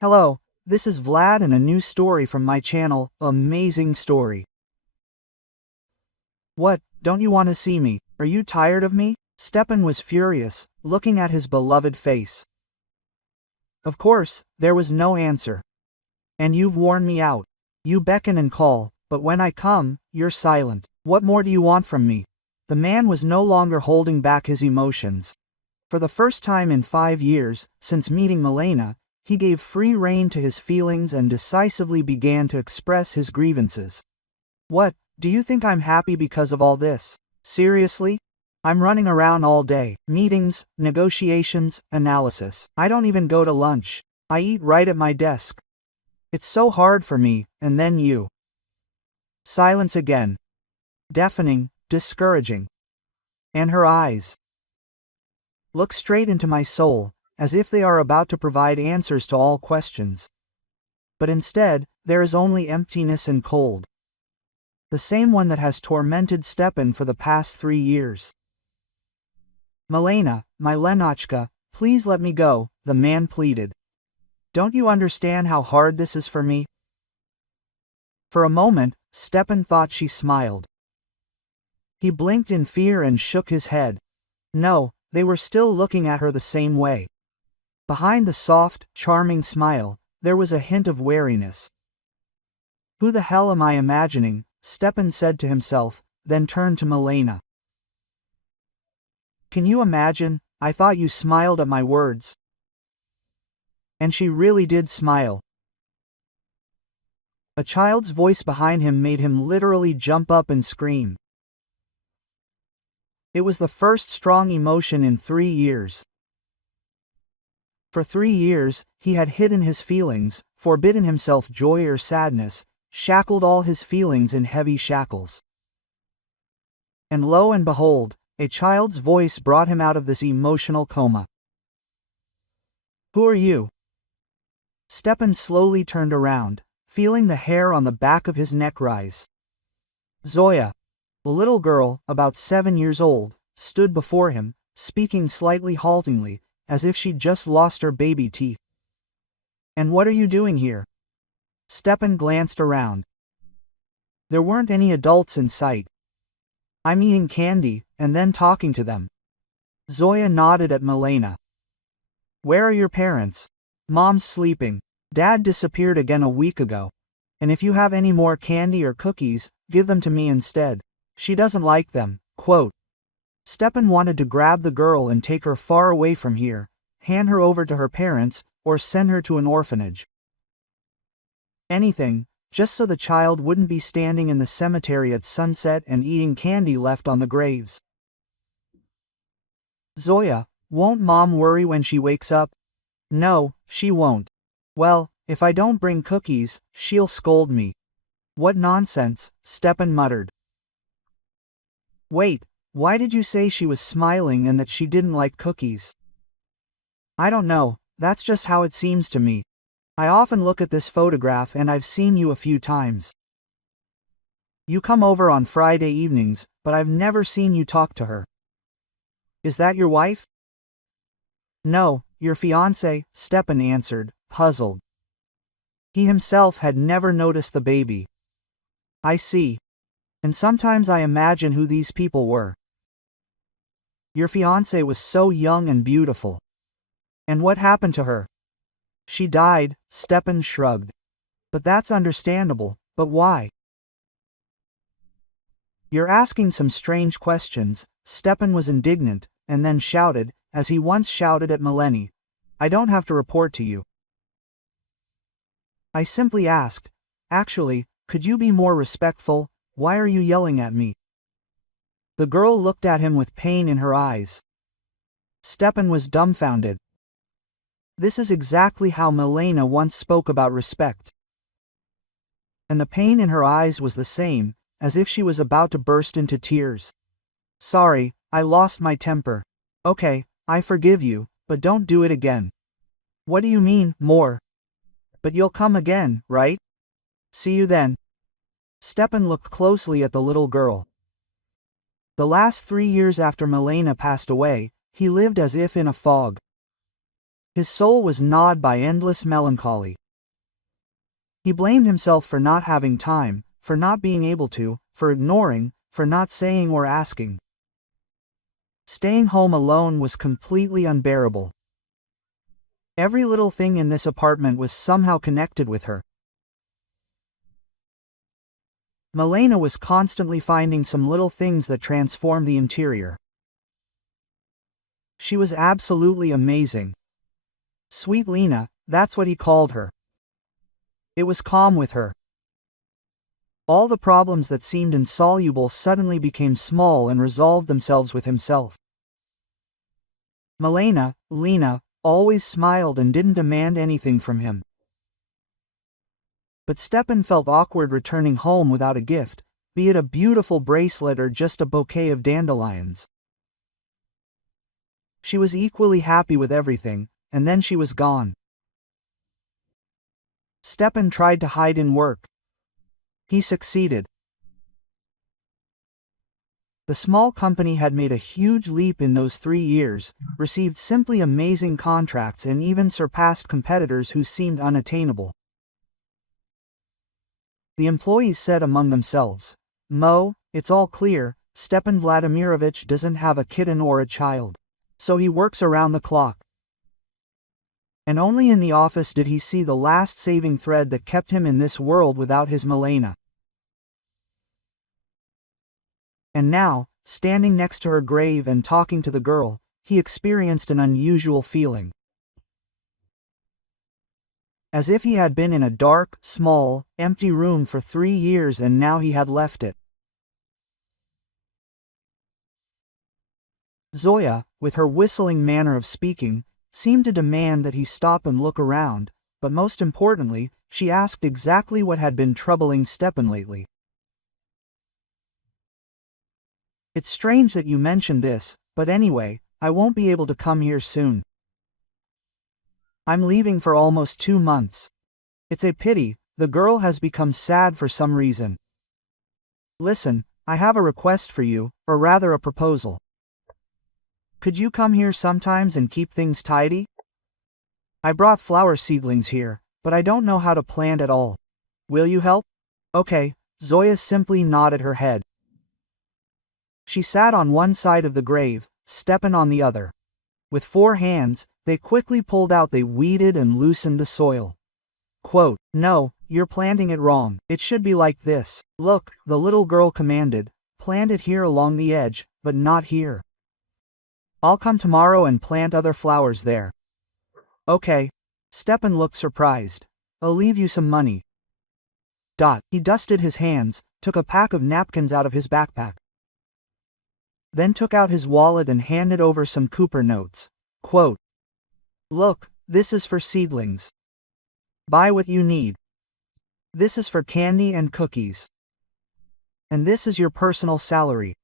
Hello, this is Vlad and a new story from my channel, Amazing Story. What, don't you want to see me? Are you tired of me? Stepan was furious, looking at his beloved face. Of course, there was no answer. And you've worn me out. You beckon and call, but when I come, you're silent. What more do you want from me? The man was no longer holding back his emotions. For the first time in 5 years, since meeting Milena, he gave free rein to his feelings and decisively began to express his grievances. What, do you think I'm happy because of all this? Seriously? I'm running around all day, meetings, negotiations, analysis. I don't even go to lunch. I eat right at my desk. It's so hard for me, and then you. Silence again. Deafening, discouraging. And her eyes look straight into my soul, as if they are about to provide answers to all questions. But instead, there is only emptiness and cold. The same one that has tormented Stepan for the past 3 years. Milena, my Lenachka, please let me go, the man pleaded. Don't you understand how hard this is for me? For a moment, Stepan thought she smiled. He blinked in fear and shook his head. No, they were still looking at her the same way. Behind the soft, charming smile, there was a hint of wariness. Who the hell am I imagining? Stepan said to himself, then turned to Milena. Can you imagine? I thought you smiled at my words. And she really did smile. A child's voice behind him made him literally jump up and scream. It was the first strong emotion in 3 years. For 3 years, he had hidden his feelings, forbidden himself joy or sadness, shackled all his feelings in heavy shackles. And lo and behold, a child's voice brought him out of this emotional coma. Who are you? Stepan slowly turned around, feeling the hair on the back of his neck rise. Zoya, a little girl, about 7 years old, stood before him, speaking slightly haltingly, as if she'd just lost her baby teeth. And what are you doing here? Stepan glanced around. There weren't any adults in sight. I'm eating candy, and then talking to them. Zoya nodded at Milena. Where are your parents? Mom's sleeping. Dad disappeared again a week ago. And if you have any more candy or cookies, give them to me instead. She doesn't like them. Quote. Stepan wanted to grab the girl and take her far away from here, hand her over to her parents, or send her to an orphanage. Anything, just so the child wouldn't be standing in the cemetery at sunset and eating candy left on the graves. Zoya, won't Mom worry when she wakes up? No, she won't. Well, if I don't bring cookies, she'll scold me. What nonsense, Stepan muttered. Wait, why did you say she was smiling and that she didn't like cookies? I don't know, that's just how it seems to me. I often look at this photograph and I've seen you a few times. You come over on Friday evenings, but I've never seen you talk to her. Is that your wife? No, your fiancé, Stepan answered, puzzled. He himself had never noticed the baby. I see. And sometimes I imagine who these people were. Your fiancé was so young and beautiful. And what happened to her? She died, Stepan shrugged. But that's understandable, but why? You're asking some strange questions, Stepan was indignant, and then shouted, as he once shouted at Milena. I don't have to report to you. I simply asked. Actually, could you be more respectful? Why are you yelling at me? The girl looked at him with pain in her eyes. Stepan was dumbfounded. This is exactly how Milena once spoke about respect. And the pain in her eyes was the same, as if she was about to burst into tears. Sorry, I lost my temper. Okay, I forgive you, but don't do it again. What do you mean, more? But you'll come again, right? See you then. Stepan looked closely at the little girl. The last 3 years after Milena passed away, he lived as if in a fog. His soul was gnawed by endless melancholy. He blamed himself for not having time, for not being able to, for ignoring, for not saying or asking. Staying home alone was completely unbearable. Every little thing in this apartment was somehow connected with her. Milena was constantly finding some little things that transformed the interior. She was absolutely amazing. Sweet Lena, that's what he called her. It was calm with her. All the problems that seemed insoluble suddenly became small and resolved themselves with himself. Milena, Lena, always smiled and didn't demand anything from him. But Stepan felt awkward returning home without a gift, be it a beautiful bracelet or just a bouquet of dandelions. She was equally happy with everything, and then she was gone. Stepan tried to hide in work. He succeeded. The small company had made a huge leap in those 3 years, received simply amazing contracts and even surpassed competitors who seemed unattainable. The employees said among themselves, "Mo, it's all clear, Stepan Vladimirovich doesn't have a kitten or a child. So he works around the clock." And only in the office did he see the last saving thread that kept him in this world without his Milena. And now, standing next to her grave and talking to the girl, he experienced an unusual feeling. As if he had been in a dark, small, empty room for 3 years and now he had left it. Zoya, with her whistling manner of speaking, seemed to demand that he stop and look around, but most importantly, she asked exactly what had been troubling Stepan lately. "It's strange that you mentioned this, but anyway, I won't be able to come here soon. I'm leaving for almost 2 months. It's a pity, the girl has become sad for some reason. Listen, I have a request for you, or rather a proposal. Could you come here sometimes and keep things tidy? I brought flower seedlings here, but I don't know how to plant at all. Will you help?" "Okay," Zoya simply nodded her head. She sat on one side of the grave, Stepan on the other. With 4 hands, they quickly pulled out, they weeded and loosened the soil. Quote, "No, you're planting it wrong. It should be like this. Look," the little girl commanded, "plant it here along the edge, but not here. I'll come tomorrow and plant other flowers there." "Okay." Stepan looked surprised. "I'll leave you some money." He dusted his hands, took a pack of napkins out of his backpack. Then took out his wallet and handed over some Cooper notes. Quote, "Look, this is for seedlings. Buy what you need. This is for candy and cookies. And this is your personal salary."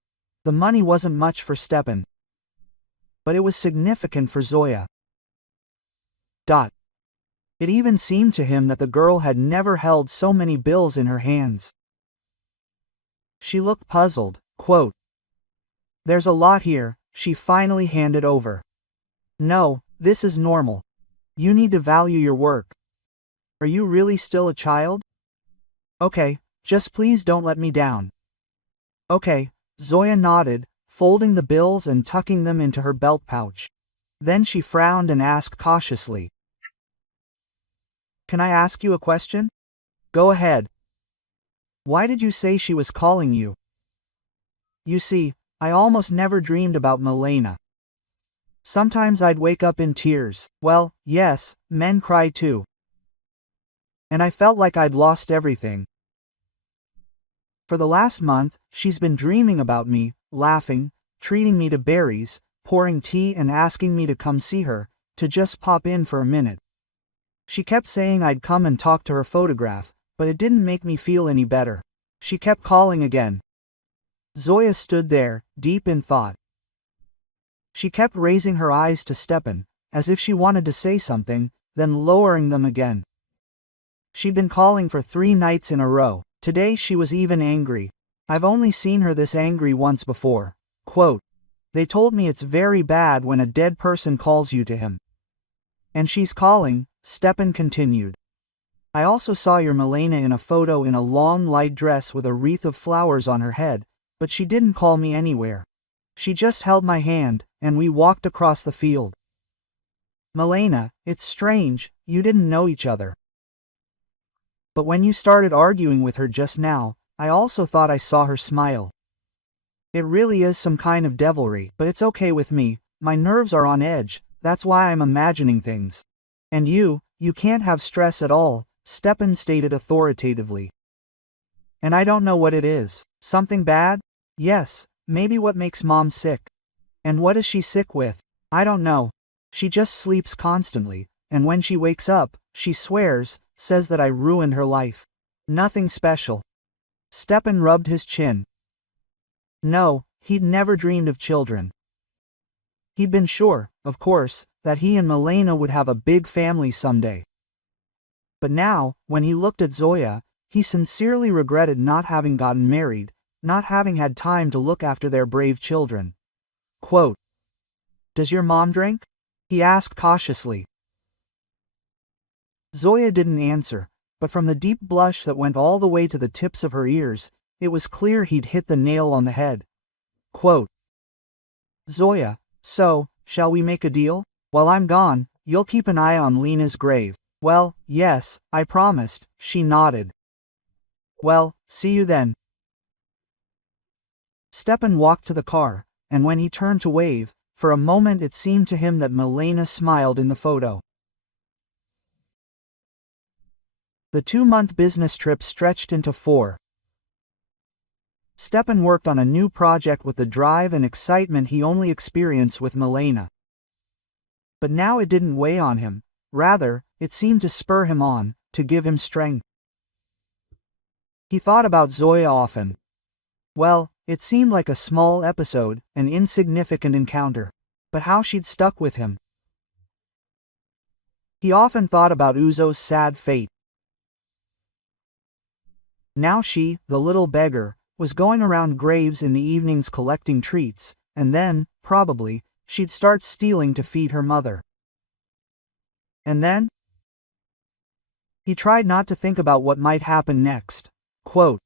The money wasn't much for Stepan, but it was significant for Zoya. It even seemed to him that the girl had never held so many bills in her hands. She looked puzzled. Quote, "There's a lot here," she finally handed over. "No, this is normal. You need to value your work. Are you really still a child? Okay, just please don't let me down." "Okay," Zoya nodded, folding the bills and tucking them into her belt pouch. Then she frowned and asked cautiously, "Can I ask you a question?" "Go ahead." "Why did you say she was calling you?" "You see, I almost never dreamed about Milena. Sometimes I'd wake up in tears. Well, yes, men cry too. And I felt like I'd lost everything. For the last month, she's been dreaming about me, laughing, treating me to berries, pouring tea and asking me to come see her, to just pop in for a minute. She kept saying I'd come and talk to her photograph, but it didn't make me feel any better. She kept calling again." Zoya stood there, deep in thought. She kept raising her eyes to Stepan, as if she wanted to say something, then lowering them again. She'd been calling for 3 nights in a row. Today she was even angry. "I've only seen her this angry once before." Quote, "They told me it's very bad when a dead person calls you to him. And she's calling, Stepan continued. I also saw your Milena in a photo in a long light dress with a wreath of flowers on her head, but she didn't call me anywhere. She just held my hand, and we walked across the field. Milena, it's strange, you didn't know each other. But when you started arguing with her just now, I also thought I saw her smile. It really is some kind of devilry, but it's okay with me, my nerves are on edge, that's why I'm imagining things. And you can't have stress at all, Stepan stated authoritatively. And I don't know what it is. Something bad? Yes, maybe what makes Mom sick. And what is she sick with? I don't know. She just sleeps constantly, and when she wakes up, she swears, says that I ruined her life. Nothing special. Stepan rubbed his chin. No, he'd never dreamed of children. He'd been sure, of course, that he and Milena would have a big family someday. But now, when he looked at Zoya, he sincerely regretted not having gotten married, not having had time to look after their brave children. Quote, "Does your mom drink?" he asked cautiously. Zoya didn't answer, but from the deep blush that went all the way to the tips of her ears, it was clear he'd hit the nail on the head. Quote, "Zoya, so, shall we make a deal? While I'm gone, you'll keep an eye on Lena's grave." Well, yes, I promised, she nodded. Well, see you then. Stepan walked to the car, and when he turned to wave, for a moment it seemed to him that Milena smiled in the photo. The 2-month business trip stretched into 4. Stepan worked on a new project with the drive and excitement he only experienced with Milena. But now it didn't weigh on him, rather, it seemed to spur him on, to give him strength. He thought about Zoya often. Well, it seemed like a small episode, an insignificant encounter. But how she'd stuck with him. He often thought about Uzo's sad fate. Now she, the little beggar, was going around graves in the evenings collecting treats, and then, probably, she'd start stealing to feed her mother. And then? He tried not to think about what might happen next. Quote,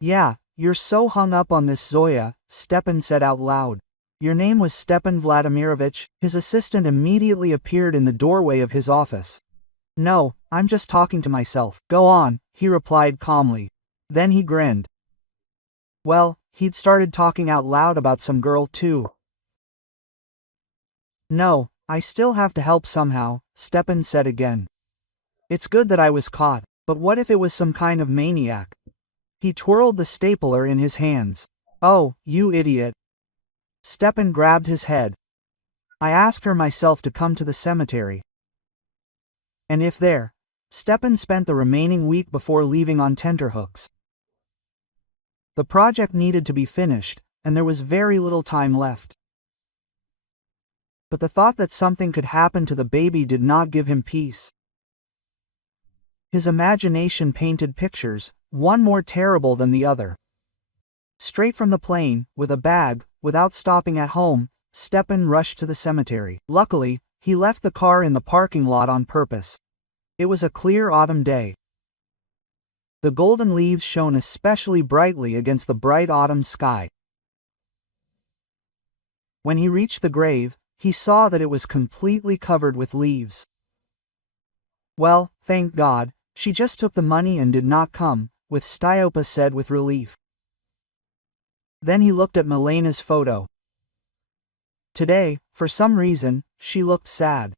"Yeah, you're so hung up on this Zoya," Stepan said out loud. "Your name was Stepan Vladimirovich." His assistant immediately appeared in the doorway of his office. "No, I'm just talking to myself." "Go on," he replied calmly. Then he grinned. Well, he'd started talking out loud about some girl too. "No, I still have to help somehow," Stepan said again. "It's good that I was caught, but what if it was some kind of maniac?" He twirled the stapler in his hands. "Oh, you idiot." Stepan grabbed his head. "I asked her myself to come to the cemetery." And if there, Stepan spent the remaining week before leaving on tenterhooks. The project needed to be finished, and there was very little time left. But the thought that something could happen to the baby did not give him peace. His imagination painted pictures, one more terrible than the other. Straight from the plane, with a bag, without stopping at home, Stepan rushed to the cemetery. Luckily, he left the car in the parking lot on purpose. It was a clear autumn day. The golden leaves shone especially brightly against the bright autumn sky. When he reached the grave, he saw that it was completely covered with leaves. Well, thank God, she just took the money and did not come, with Styopa said with relief. Then he looked at Milena's photo. Today, for some reason, she looked sad.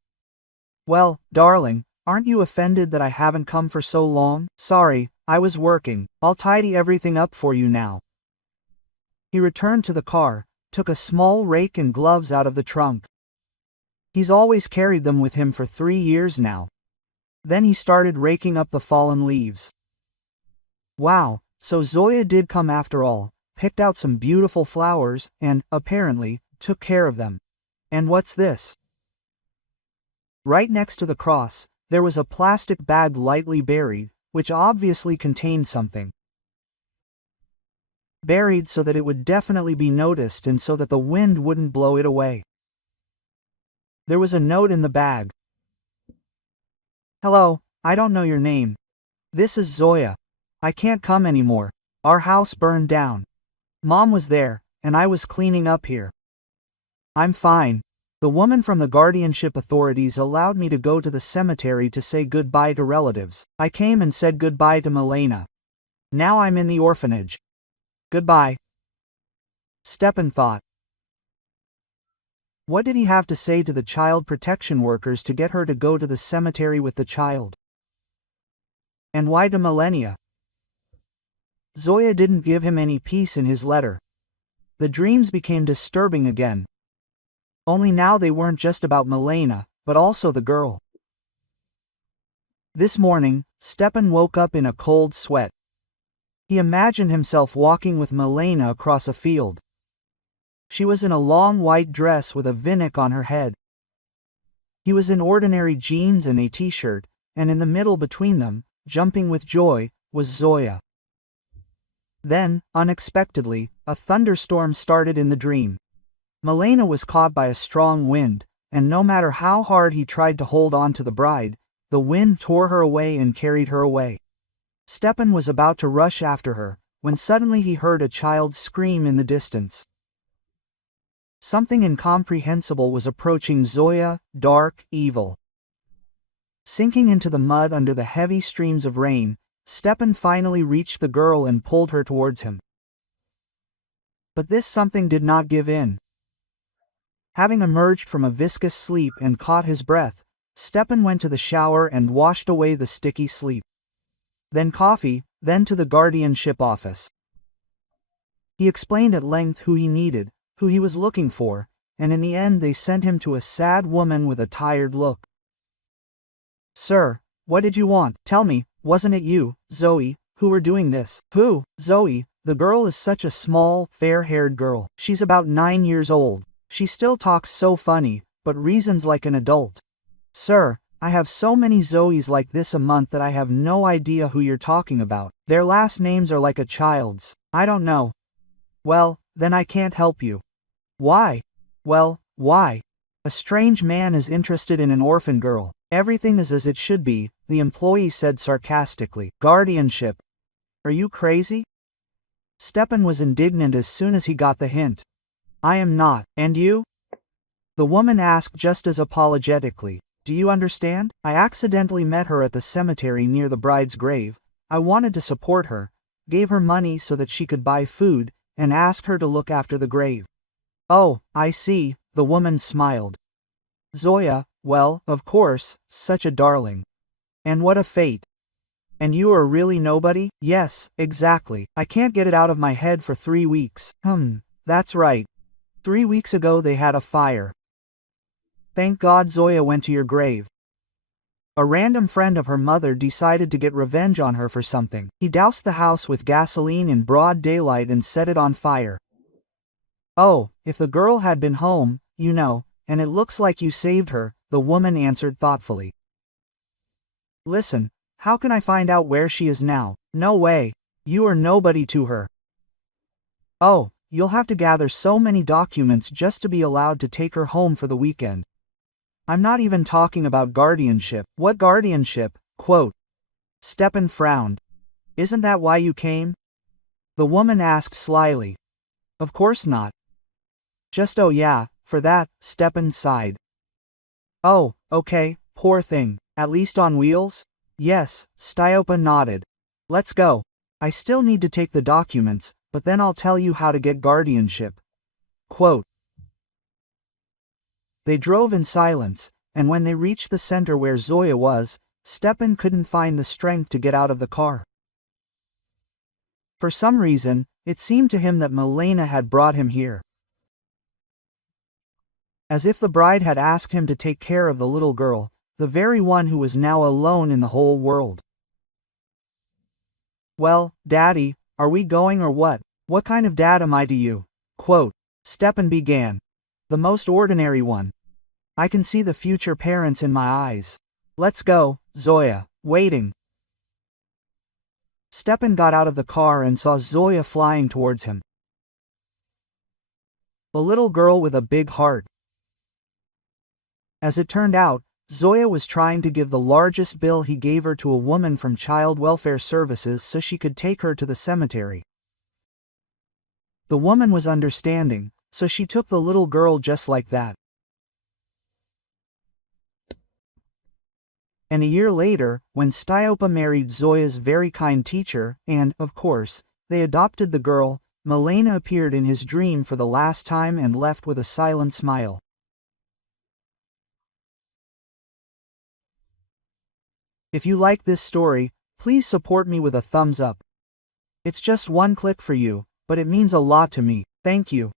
"Well, darling, aren't you offended that I haven't come for so long?" "Sorry, I was working. I'll tidy everything up for you now." He returned to the car, took a small rake and gloves out of the trunk. He's always carried them with him for 3 years now. Then he started raking up the fallen leaves. Wow, so Zoya did come after all, picked out some beautiful flowers, and, apparently, took care of them. And what's this? Right next to the cross, there was a plastic bag lightly buried, which obviously contained something. Buried so that it would definitely be noticed and so that the wind wouldn't blow it away. There was a note in the bag. Hello, I don't know your name. This is Zoya. I can't come anymore. Our house burned down. Mom was there, and I was cleaning up here. I'm fine. The woman from the guardianship authorities allowed me to go to the cemetery to say goodbye to relatives. I came and said goodbye to Milena. Now I'm in the orphanage. Goodbye. Stepan thought. What did he have to say to the child protection workers to get her to go to the cemetery with the child? And why to Milena? Zoya didn't give him any peace in his letter. The dreams became disturbing again. Only now they weren't just about Milena, but also the girl. This morning, Stepan woke up in a cold sweat. He imagined himself walking with Milena across a field. She was in a long white dress with a v-neck on her head. He was in ordinary jeans and a t-shirt, and in the middle between them, jumping with joy, was Zoya. Then, unexpectedly, a thunderstorm started in the dream. Milena was caught by a strong wind, and no matter how hard he tried to hold on to the bride, the wind tore her away and carried her away. Stepan was about to rush after her, when suddenly he heard a child scream in the distance. Something incomprehensible was approaching Zoya, dark, evil. Sinking into the mud under the heavy streams of rain, Stepan finally reached the girl and pulled her towards him. But this something did not give in. Having emerged from a viscous sleep and caught his breath, Stepan went to the shower and washed away the sticky sleep. Then coffee, then to the guardianship office. He explained at length who he needed, who he was looking for, and in the end they sent him to a sad woman with a tired look. Sir, what did you want? Tell me, wasn't it you, Zoe, who were doing this? Who? Zoe, the girl is such a small, fair-haired girl. She's about 9 years old. She still talks so funny, but reasons like an adult. Sir, I have so many Zoes like this a month that I have no idea who you're talking about. Their last names are like a child's. I don't know. Well, then I can't help you. Why? Well, why? A strange man is interested in an orphan girl. Everything is as it should be, the employee said sarcastically. Guardianship. Are you crazy? Stepan was indignant as soon as he got the hint. I am not. And you? The woman asked just as apologetically. Do you understand? I accidentally met her at the cemetery near the bride's grave. I wanted to support her, gave her money so that she could buy food, and asked her to look after the grave. Oh, I see, the woman smiled. Zoya, well, of course, such a darling. And what a fate. And you are really nobody? Yes, exactly. I can't get it out of my head for 3 weeks. That's right. 3 weeks ago they had a fire. Thank God Zoya went to your grave. A random friend of her mother decided to get revenge on her for something. He doused the house with gasoline in broad daylight and set it on fire. Oh, if the girl had been home, you know, and it looks like you saved her, the woman answered thoughtfully. Listen, how can I find out where she is now? No way. You are nobody to her. Oh, you'll have to gather so many documents just to be allowed to take her home for the weekend. I'm not even talking about guardianship. What guardianship? Quote. Stepan frowned. Isn't that why you came? The woman asked slyly. Of course not. Just oh yeah, for that, Stepan sighed. Oh, okay, poor thing. At least on wheels? Yes, Stepan nodded. Let's go. I still need to take the documents, but then I'll tell you how to get guardianship. Quote. They drove in silence, and when they reached the center where Zoya was, Stepan couldn't find the strength to get out of the car. For some reason, it seemed to him that Milena had brought him here. As if the bride had asked him to take care of the little girl, the very one who was now alone in the whole world. Well, Daddy, are we going or what? What kind of dad am I to you? Quote. Stepan began. The most ordinary one. I can see the future parents in my eyes. Let's go, Zoya, waiting. Stepan got out of the car and saw Zoya flying towards him. A little girl with a big heart. As it turned out, Zoya was trying to give the largest bill he gave her to a woman from Child Welfare Services so she could take her to the cemetery. The woman was understanding, so she took the little girl just like that. And a year later, when Styopa married Zoya's very kind teacher, and, of course, they adopted the girl, Milena appeared in his dream for the last time and left with a silent smile. If you like this story, please support me with a thumbs up. It's just one click for you, but it means a lot to me. Thank you.